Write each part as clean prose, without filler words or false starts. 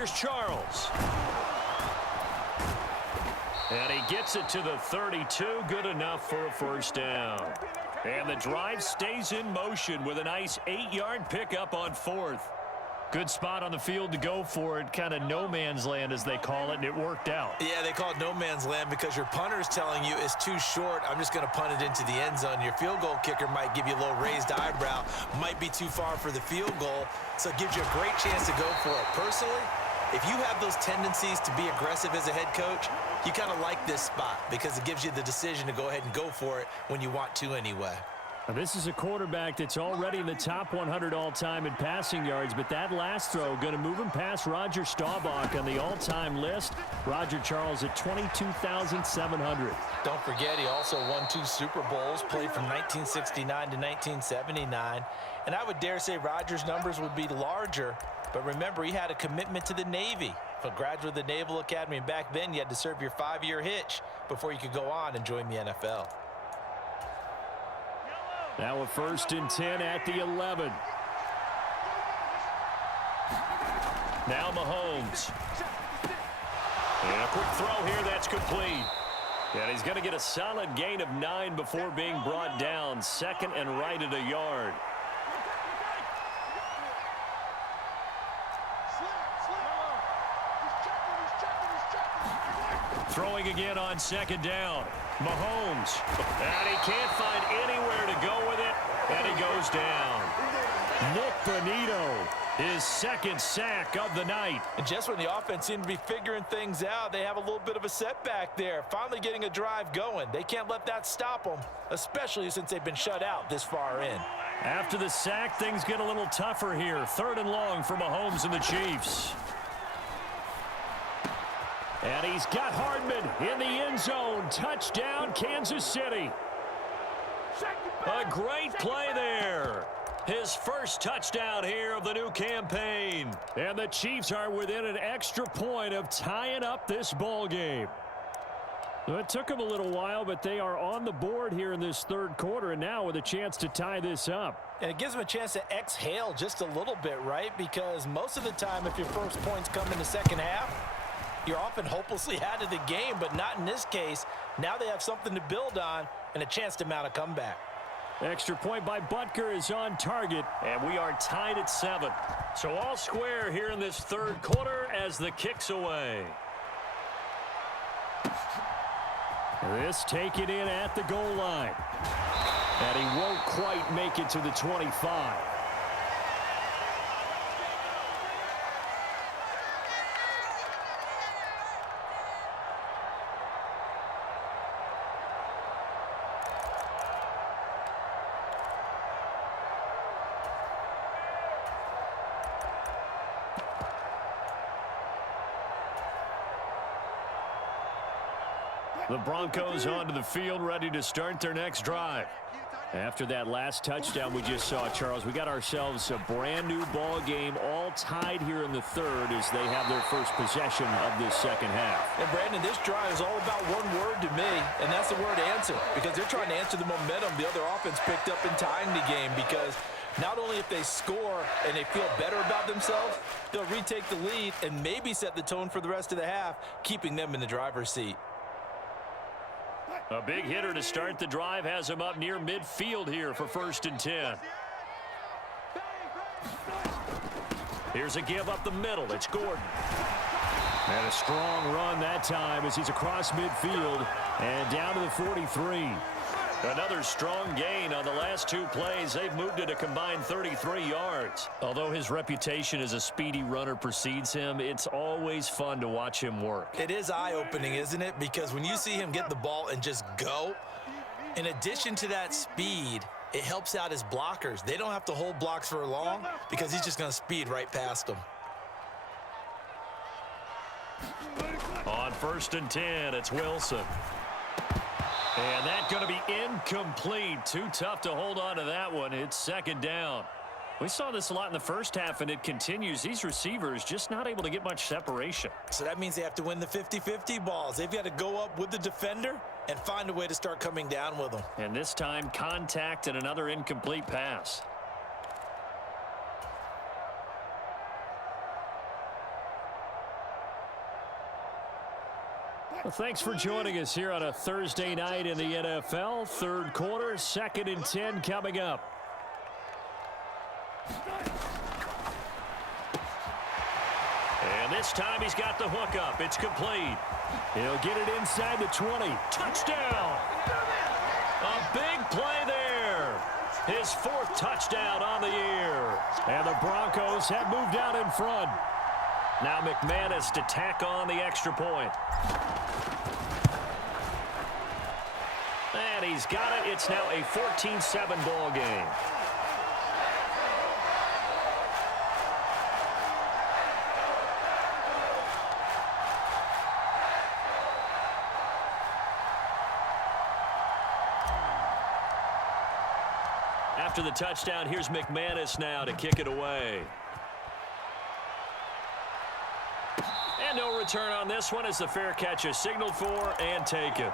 Here's Charles. And he gets it to the 32. Good enough for a first down. And the drive stays in motion with a nice 8-yard pickup on 4th. Good spot on the field to go for it. Kind of no man's land, as they call it, and it worked out. Yeah, they call it no man's land because your punter's telling you it's too short. I'm just going to punt it into the end zone. Your field goal kicker might give you a little raised eyebrow. Might be too far for the field goal, so it gives you a great chance to go for it. Personally, if you have those tendencies to be aggressive as a head coach, you kind of like this spot because it gives you the decision to go ahead and go for it when you want to anyway. Now, this is a quarterback that's already in the top 100 all-time in passing yards, but that last throw going to move him past Roger Staubach on the all-time list. Roger Charles at 22,700. Don't forget, he also won 2 Super Bowls, played from 1969 to 1979. And I would dare say Roger's numbers would be larger, but remember, he had a commitment to the Navy. A graduate of the Naval Academy, and back then you had to serve your 5-year hitch before you could go on and join the NFL. Now a 1st and 10 at the 11. Now Mahomes. And a quick throw here, that's complete. And he's going to get a solid gain of 9 before being brought down. 2nd and right at a yard. Throwing again on 2nd down. Mahomes. And he can't find anywhere to go with it. And he goes down. Nick Bonito, his 2nd sack of the night. And just when the offense seemed to be figuring things out, they have a little bit of a setback there. Finally getting a drive going. They can't let that stop them, especially since they've been shut out this far in. After the sack, things get a little tougher here. 3rd and long for Mahomes and the Chiefs. And he's got Hardman in the end zone. Touchdown, Kansas City. A great play there. His first touchdown here of the new campaign. And the Chiefs are within an extra point of tying up this ball game. It took them a little while, but they are on the board here in this 3rd quarter, and now with a chance to tie this up. And it gives them a chance to exhale just a little bit, right? Because most of the time, if your first points come in the second half, you're often hopelessly out of the game, but not in this case. Now they have something to build on and a chance to mount a comeback. Extra point by Butker is on target, and we are tied at 7. So all square here in this 3rd quarter as the kick's away. This taken in at the goal line. And he won't quite make it to the 25. The Broncos onto the field, ready to start their next drive. After that last touchdown we just saw, Charles, we got ourselves a brand new ball game, all tied here in the 3rd as they have their first possession of this 2nd half. And Brandon, this drive is all about one word to me, and that's the word answer, because they're trying to answer the momentum the other offense picked up in tying the game, because not only if they score and they feel better about themselves, they'll retake the lead and maybe set the tone for the rest of the half, keeping them in the driver's seat. A big hitter to start the drive has him up near midfield here for 1st and 10. Here's a give up the middle. It's Gordon. And a strong run that time as he's across midfield and down to the 43. Another strong gain on the last 2 plays. They've moved it a combined 33 yards. Although his reputation as a speedy runner precedes him, it's always fun to watch him work. It is eye-opening, isn't it? Because when you see him get the ball and just go, in addition to that speed, it helps out his blockers. They don't have to hold blocks for long because he's just going to speed right past them. On 1st and 10, it's Wilson. And that's going to be incomplete. Too tough to hold on to that one. It's 2nd down. We saw this a lot in the first half, and it continues. These receivers just not able to get much separation. So that means they have to win the 50-50 balls. They've got to go up with the defender and find a way to start coming down with them. And this time, contact and another incomplete pass. Well, thanks for joining us here on a Thursday night in the NFL. Third quarter, 2nd and 10 coming up. And this time he's got the hook up. It's complete. He'll get it inside the 20. Touchdown! A big play there. His 4th touchdown on the year. And the Broncos have moved out in front. Now McManus to tack on the extra point. And he's got it. It's now a 14-7 ball game. After the touchdown, here's McManus now to kick it away. And no return on this one as the fair catch is signaled for and taken.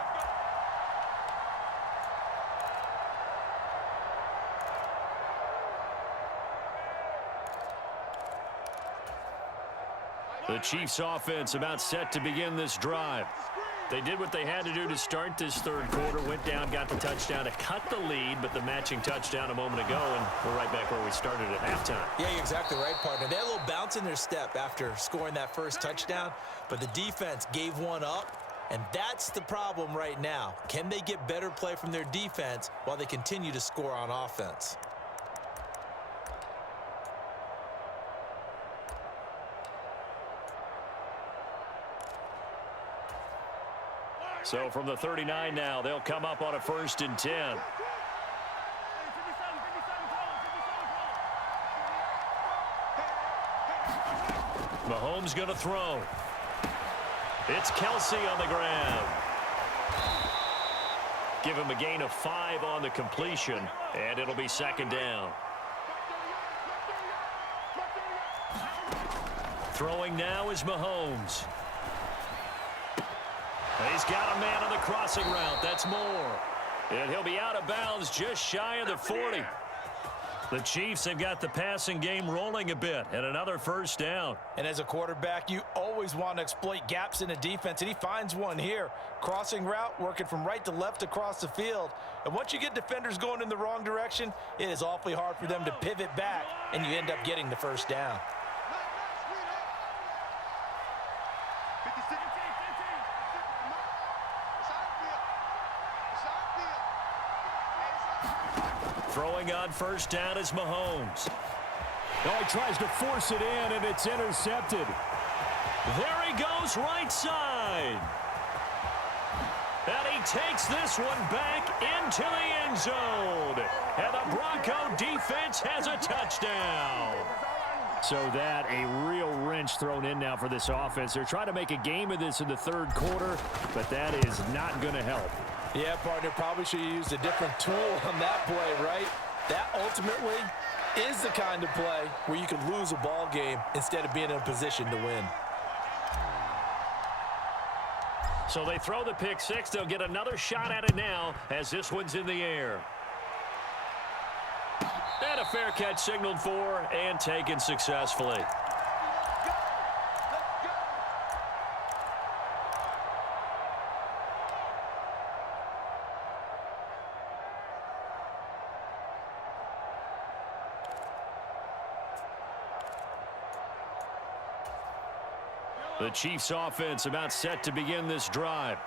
The Chiefs offense about set to begin this drive. They did what they had to do to start this third quarter, went down, got the touchdown to cut the lead, but the matching touchdown a moment ago, and we're right back where we started at halftime. Yeah, you're exactly right, partner. They had a little bounce in their step after scoring that first touchdown, but the defense gave one up, and that's the problem right now. Can they get better play from their defense while they continue to score on offense? So from the 39 now, they'll come up on a 1st and 10. Mahomes going to throw. It's Kelsey on the ground. Give him a gain of 5 on the completion, and it'll be 2nd down. Throwing now is Mahomes. He's got a man on the crossing route. That's Moore. And he'll be out of bounds just shy of the 40. The Chiefs have got the passing game rolling a bit, and another 1st down. And as a quarterback, you always want to exploit gaps in the defense, and he finds one here. Crossing route, working from right to left across the field. And once you get defenders going in the wrong direction, it is awfully hard for them to pivot back, and you end up getting the 1st down. Throwing on 1st down is Mahomes. Oh, he tries to force it in, and it's intercepted. There he goes, right side. And he takes this one back into the end zone. And the Bronco defense has a touchdown. So that a real wrench thrown in now for this offense. They're trying to make a game of this in the third quarter, but that is not going to help. Yeah, partner, probably should have used a different tool on that play, right? That ultimately is the kind of play where you can lose a ball game instead of being in a position to win. So they throw the pick 6. They'll get another shot at it now as this one's in the air. And a fair catch signaled for and taken successfully. The Chiefs offense about set to begin this drive.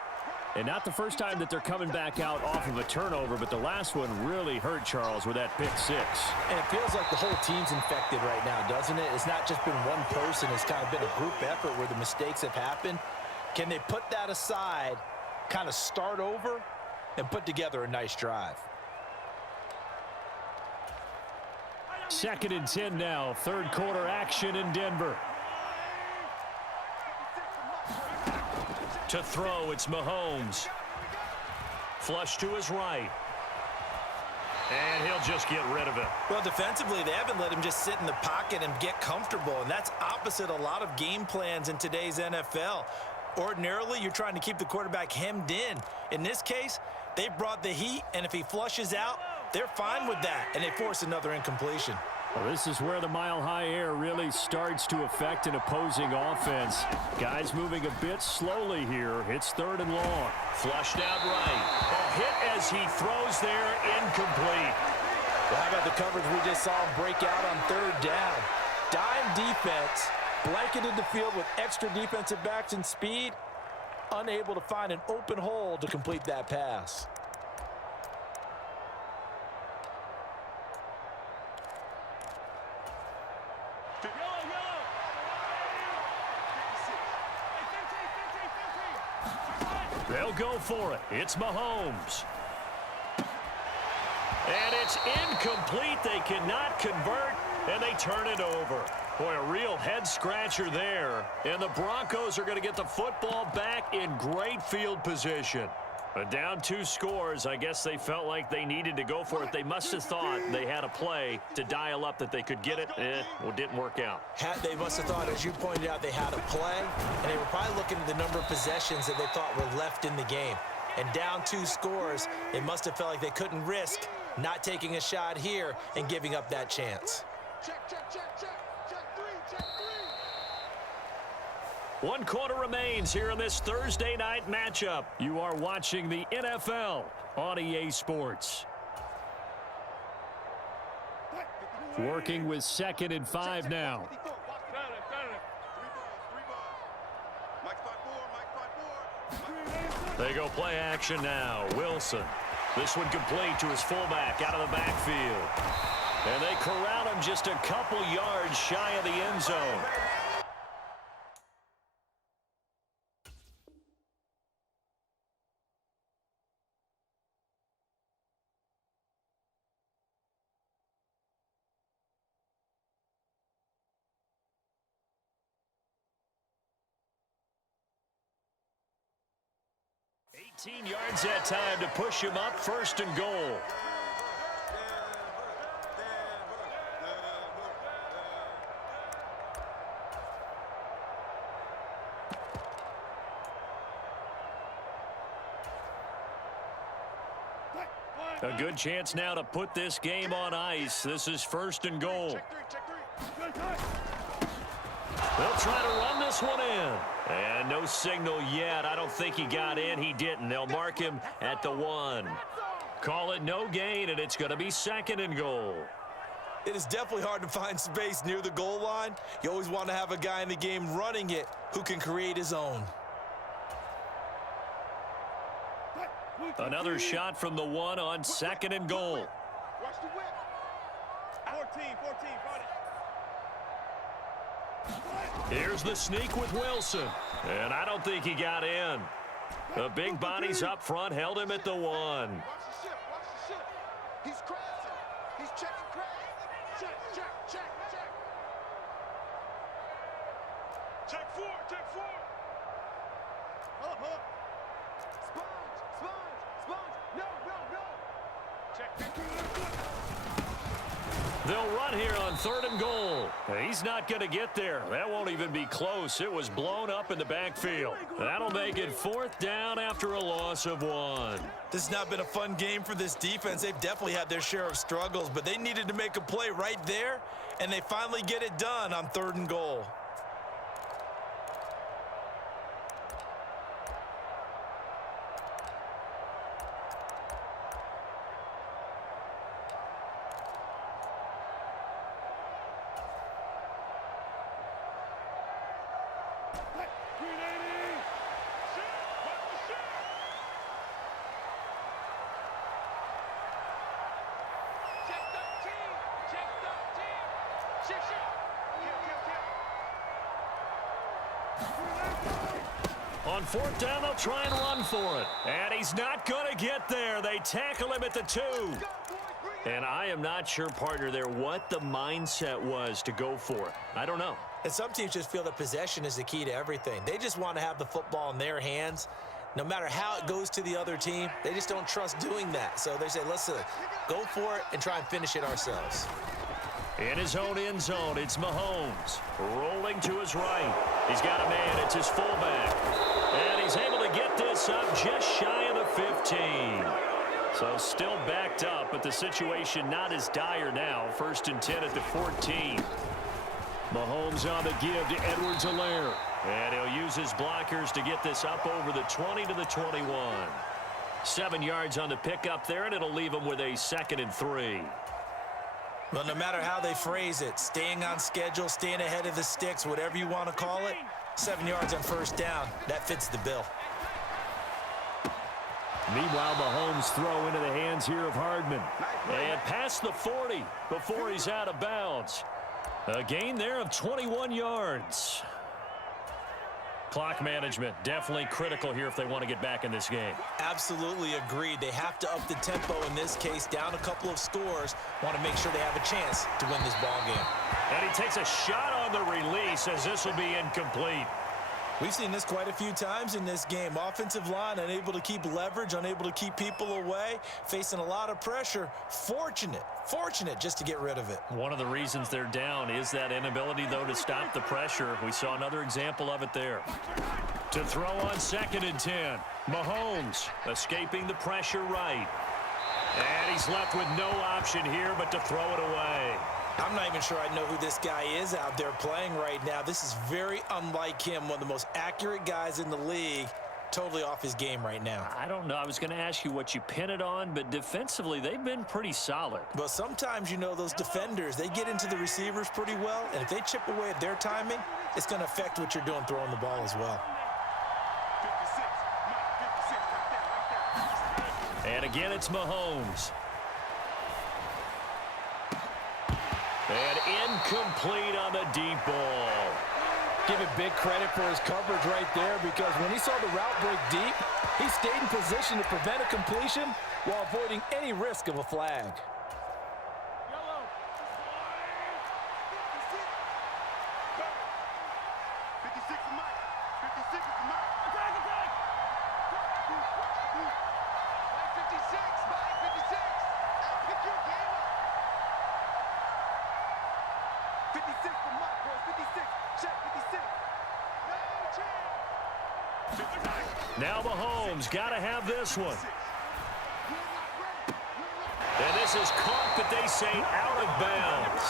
And not the first time that they're coming back out off of a turnover, but the last one really hurt Charles with that pick 6. And it feels like the whole team's infected right now, doesn't it? It's not just been one person. It's kind of been a group effort where the mistakes have happened. Can they put that aside, kind of start over, and put together a nice drive? 2nd and 10 now. Third quarter action in Denver. To throw, it's Mahomes. Flush to his right. And he'll just get rid of it. Well, defensively, they haven't let him just sit in the pocket and get comfortable, and that's opposite a lot of game plans in today's NFL. Ordinarily, you're trying to keep the quarterback hemmed in. In this case, they brought the heat, and if he flushes out, they're fine with that, and they force another incompletion. Well, this is where the mile-high air really starts to affect an opposing offense. Guys moving a bit slowly here. It's 3rd and long. Flushed out right. A hit as he throws there, incomplete. Well, how about the coverage we just saw him break out on 3rd down? Dime defense, blanketed the field with extra defensive backs and speed, unable to find an open hole to complete that pass. They'll go for it. It's Mahomes. And it's incomplete. They cannot convert, and they turn it over. Boy, a real head-scratcher there. And the Broncos are going to get the football back in great field position. But down 2 scores, I guess they felt like they needed to go for it. They must have thought they had a play to dial up that they could get it. Well, it didn't work out. They must have thought, as you pointed out, they had a play, and they were probably looking at the number of possessions that they thought were left in the game. And down 2 scores, they must have felt like they couldn't risk not taking a shot here and giving up that chance. Check 3, check 3. 1 quarter remains here in this Thursday night matchup. You are watching the NFL on EA Sports. Working with 2nd and 5 now. They go play action now. Wilson. This one complete to his fullback out of the backfield. And they corral him just a couple yards shy of the end zone. Yards that time to push him up, 1st and goal. A good chance now to put this game on ice. This is 1st and goal. They'll try to run this one in. And no signal yet. I don't think he got in. He didn't. They'll mark him at the 1. Call it no gain, and it's going to be 2nd and goal. It is definitely hard to find space near the goal line. You always want to have a guy in the game running it who can create his own. Another shot from the 1 on 2nd and goal. Watch the whip. 14, run it. Here's the sneak with Wilson. And I don't think he got in. The big bodies up front held him at the 1. Watch the ship. He's crashing. He's checking crash. Check. Check 4. Sponge. No. Check. They'll run here on 3rd and goal. He's not going to get there. That won't even be close. It was blown up in the backfield. That'll make it 4th down after a loss of 1. This has not been a fun game for this defense. They've definitely had their share of struggles, but they needed to make a play right there, and they finally get it done on 3rd and goal. On 4th down, they'll try and run for it. And he's not going to get there. They tackle him at the 2. And I am not sure, partner, there what the mindset was to go for it. I don't know. And some teams just feel that possession is the key to everything. They just want to have the football in their hands. No matter how it goes to the other team, they just don't trust doing that. So they say, let's go for it and try and finish it ourselves. In his own end zone, it's Mahomes. Rolling to his right. He's got a man. It's his fullback. And he's able to get this up just shy of the 15. So still backed up, but the situation not as dire now. 1st and 10 at the 14. Mahomes on the give to Edwards-Helaire. And he'll use his blockers to get this up over the 20 to the 21. 7 yards on the pickup there, and it'll leave him with a 2nd and 3. Well, no matter how they phrase it, staying on schedule, staying ahead of the sticks, whatever you want to call it, 7 yards on 1st down, that fits the bill. Meanwhile, Mahomes throw into the hands here of Hardman. And past the 40 before he's out of bounds. A gain there of 21 yards. Clock management definitely critical here if they want to get back in this game. Absolutely agreed. They have to up the tempo in this case, down a couple of scores. Want to make sure they have a chance to win this ball game. And he takes a shot on the release as this will be incomplete. We've seen this quite a few times in this game. Offensive line unable to keep leverage, unable to keep people away, facing a lot of pressure. Fortunate just to get rid of it. One of the reasons they're down is that inability, though, to stop the pressure. We saw another example of it there. To throw on 2nd and 10. Mahomes escaping the pressure right. And he's left with no option here but to throw it away. I'm not even sure I know who this guy is out there playing right now. This is very unlike him, one of the most accurate guys in the league. Totally off his game right now. I don't know. I was going to ask you what you pin it on, but defensively, they've been pretty solid. But sometimes, you know, those defenders, they get into the receivers pretty well, and if they chip away at their timing, it's going to affect what you're doing throwing the ball as well. And again, it's Mahomes. And incomplete on the deep ball. Give it big credit for his coverage right there, because when he saw the route break deep, he stayed in position to prevent a completion while avoiding any risk of a flag. Yellow. 56 is Mike. 56 is Mike. Attack, attack. Mike 56, Mike 56. Hey, pick your game up. 56 for Mike, boys. 56. Check 56. No chance. Now Mahomes got to have this one. And this is caught, but they say out of bounds.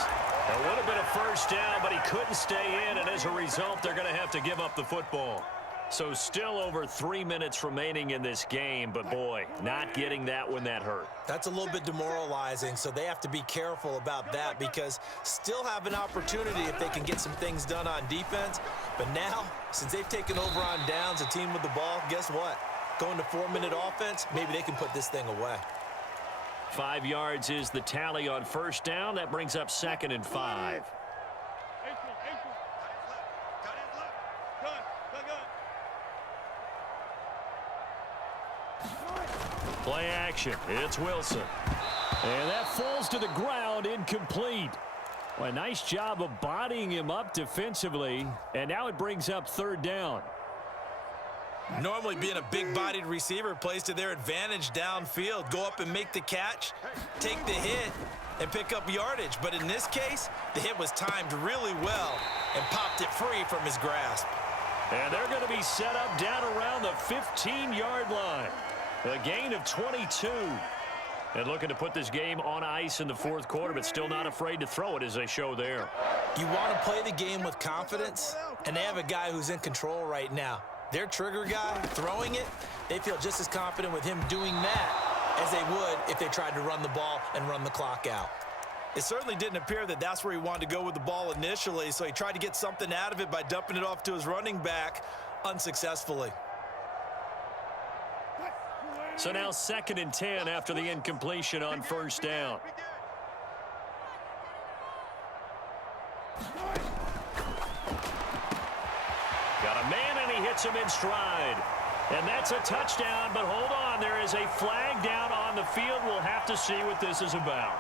It would have been a 1st down, but he couldn't stay in, and as a result, they're going to have to give up the football. So still over 3 minutes remaining in this game, but boy, not getting that when that hurt. That's a little bit demoralizing, so they have to be careful about that, because still have an opportunity if they can get some things done on defense. But now, since they've taken over on downs, a team with the ball, guess what? Going to 4-minute offense, maybe they can put this thing away. 5 yards is the tally on 1st down. That brings up 2nd and 5. Play action. It's Wilson. And that falls to the ground, incomplete. Well, a nice job of bodying him up defensively. And now it brings up 3rd down. Normally being a big-bodied receiver plays to their advantage downfield. Go up and make the catch, take the hit, and pick up yardage. But in this case, the hit was timed really well and popped it free from his grasp. And they're going to be set up down around the 15-yard line. A gain of 22. And looking to put this game on ice in the 4th quarter, but still not afraid to throw it as they show there. You want to play the game with confidence, and they have a guy who's in control right now. Their trigger guy throwing it, they feel just as confident with him doing that as they would if they tried to run the ball and run the clock out. It certainly didn't appear that that's where he wanted to go with the ball initially, so he tried to get something out of it by dumping it off to his running back unsuccessfully. So now 2nd and 10 after the incompletion on 1st down. Got a man, and he hits him in stride. And that's a touchdown, but hold on. There is a flag down on the field. We'll have to see what this is about.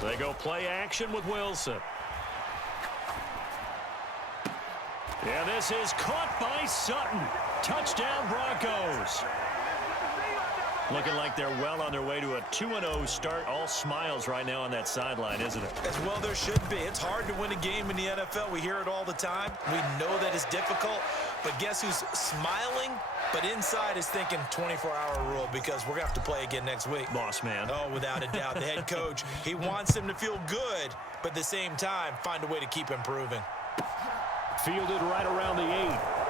They go play action with Wilson. And this is caught by Sutton. Touchdown, Broncos. Looking like they're well on their way to a 2-0 start. All smiles right now on that sideline, isn't it? As well there should be. It's hard to win a game in the NFL. We hear it all the time. We know that it's difficult. But guess who's smiling? But inside is thinking 24-hour rule because we're going to have to play again next week. Boss man. Oh, without a doubt. The head coach, he wants him to feel good, but at the same time, find a way to keep improving. Fielded right around the 8.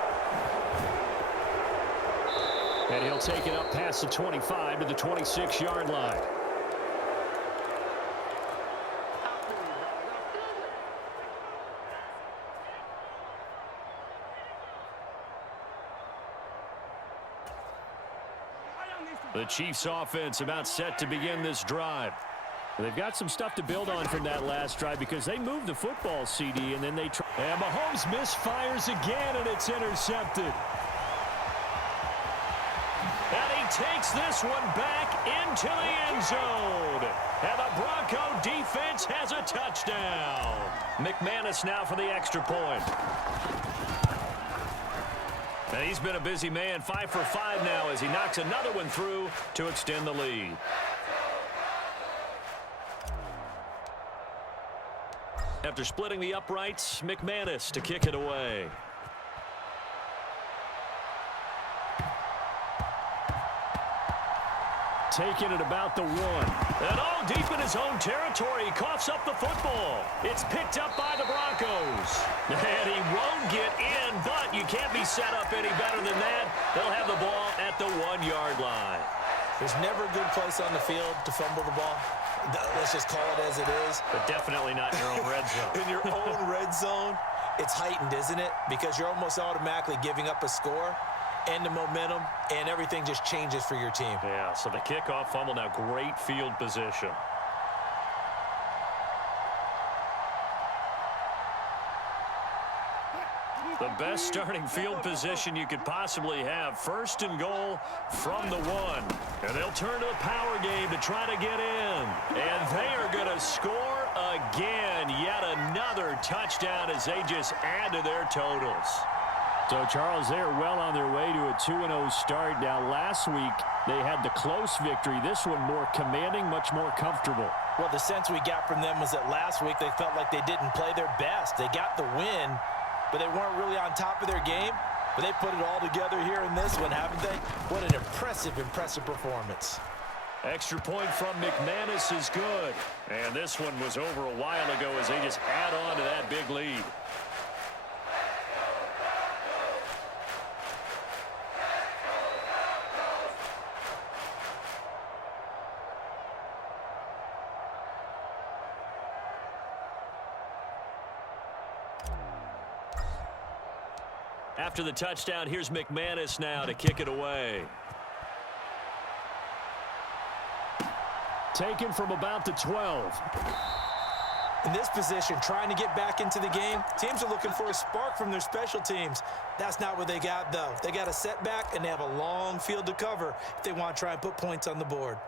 And he'll take it up past the 25 to the 26-yard line. The Chiefs offense about set to begin this drive. They've got some stuff to build on from that last drive because they moved the football, CD, and then they try. And Mahomes misfires again, and it's intercepted. And he takes this one back into the end zone. And the Bronco defense has a touchdown. McManus now for the extra point. And he's been a busy man, 5 for 5 now as he knocks another one through to extend the lead. After splitting the uprights, McManus to kick it away. Taking it about the 1. And all deep in his own territory, he coughs up the football. It's picked up by the Broncos. And he won't get in, but you can't be set up any better than that. They'll have the ball at the 1-yard line. There's never a good place on the field to fumble the ball. Let's just call it as it is. But definitely not in your own red zone. In your own red zone, it's heightened, isn't it? Because you're almost automatically giving up a score and the momentum, and everything just changes for your team. Yeah, so the kickoff fumble, now great field position. The best starting field position you could possibly have. 1st and goal from the 1. And they'll turn to the power game to try to get in. And they are going to score again. Yet another touchdown as they just add to their totals. So, Charles, they are well on their way to a 2-0 start. Now, last week, they had the close victory. This one more commanding, much more comfortable. Well, the sense we got from them was that last week they felt like they didn't play their best. They got the win, but they weren't really on top of their game. But they put it all together here in this one, haven't they? What an impressive, impressive performance. Extra point from McManus is good. And this one was over a while ago as they just add on to that big lead. After the touchdown, here's McManus now to kick it away. Taken from about the 12. In this position, trying to get back into the game, teams are looking for a spark from their special teams. That's not what they got, though. They got a setback, and they have a long field to cover if they want to try and put points on the board.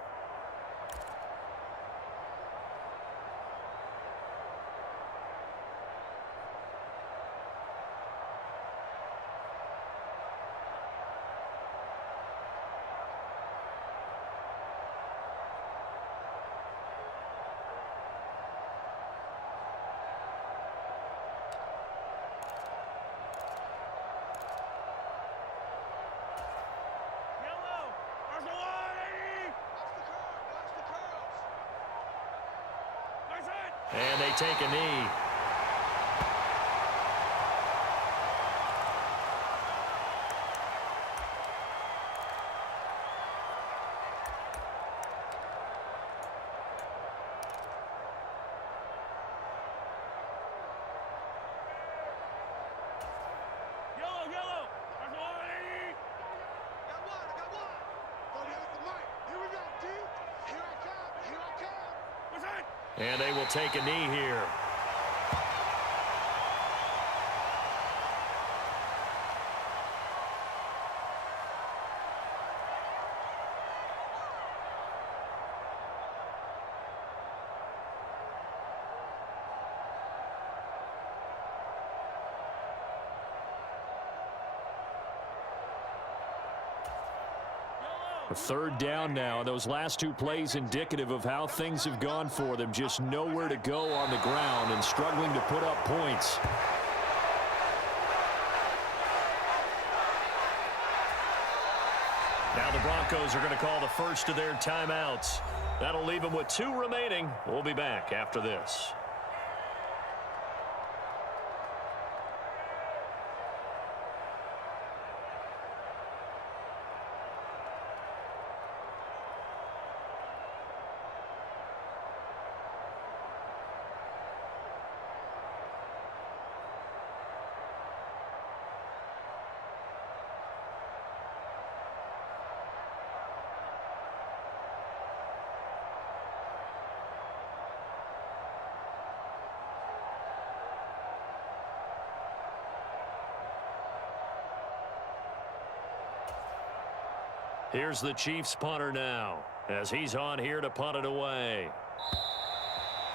And they take a knee. And they will take a knee here. A third down now. Those last two plays indicative of how things have gone for them. Just nowhere to go on the ground and struggling to put up points. Now the Broncos are going to call the first of their timeouts. That'll leave them with 2 remaining. We'll be back after this. Here's the Chiefs punter now as he's on here to punt it away.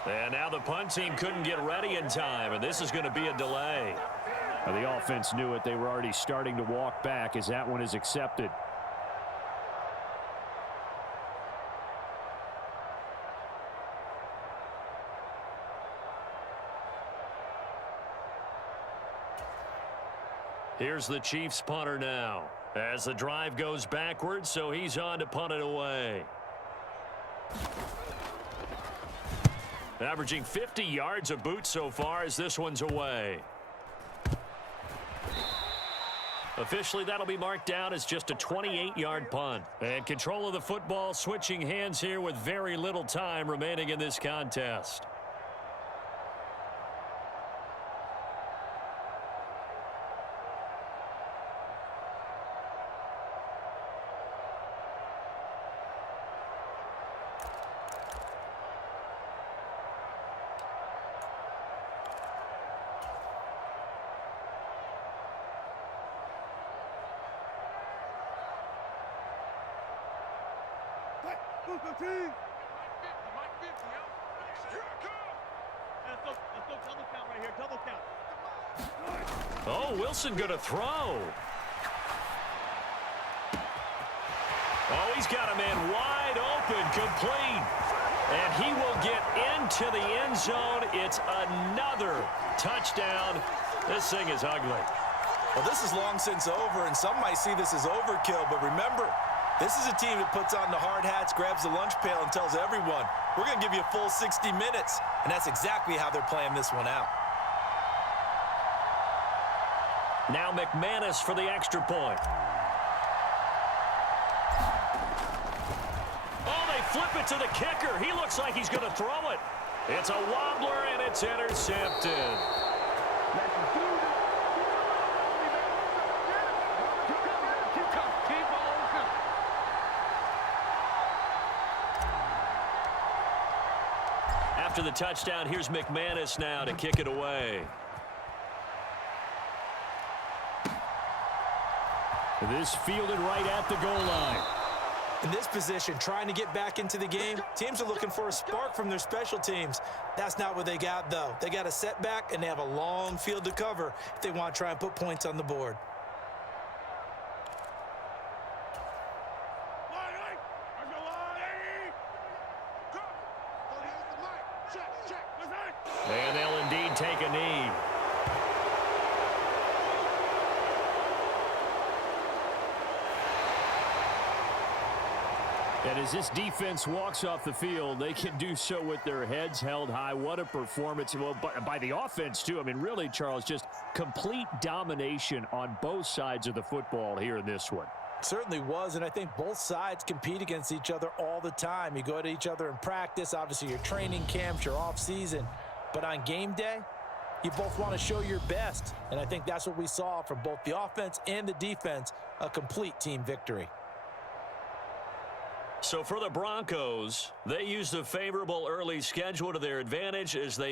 And now the punt team couldn't get ready in time, and this is going to be a delay. Well, the offense knew it. They were already starting to walk back as that one is accepted. Here's the Chiefs punter now as the drive goes backwards, so he's on to punt it away. Averaging 50 yards a boot so far as this one's away. Officially, that'll be marked down as just a 28-yard punt. And control of the football switching hands here with very little time remaining in this contest. Oh, Wilson going to throw. Oh, he's got a man wide open, complete. And he will get into the end zone. It's another touchdown. This thing is ugly. Well, this is long since over, and some might see this as overkill, but remember, this is a team that puts on the hard hats, grabs the lunch pail, and tells everyone, we're going to give you a full 60 minutes. And that's exactly how they're playing this one out. Now McManus for the extra point. Oh, they flip it to the kicker. He looks like he's going to throw it. It's a wobbler, and it's intercepted. After the touchdown, here's McManus now to kick it away. This fielded right at the goal line. In this position, trying to get back into the game, teams are looking for a spark from their special teams. That's not what they got, though. They got a setback, and they have a long field to cover if they want to try and put points on the board. And they'll indeed take a knee. And as this defense walks off the field, they can do so with their heads held high. What a performance. Well, by the offense, too. I mean, really, Charles, just complete domination on both sides of the football here in this one. Certainly was, and I think both sides compete against each other all the time. You go to each other in practice, obviously your training camps, your off-season. But on game day, you both want to show your best. And I think that's what we saw from both the offense and the defense, a complete team victory. So for the Broncos, they used a favorable early schedule to their advantage as they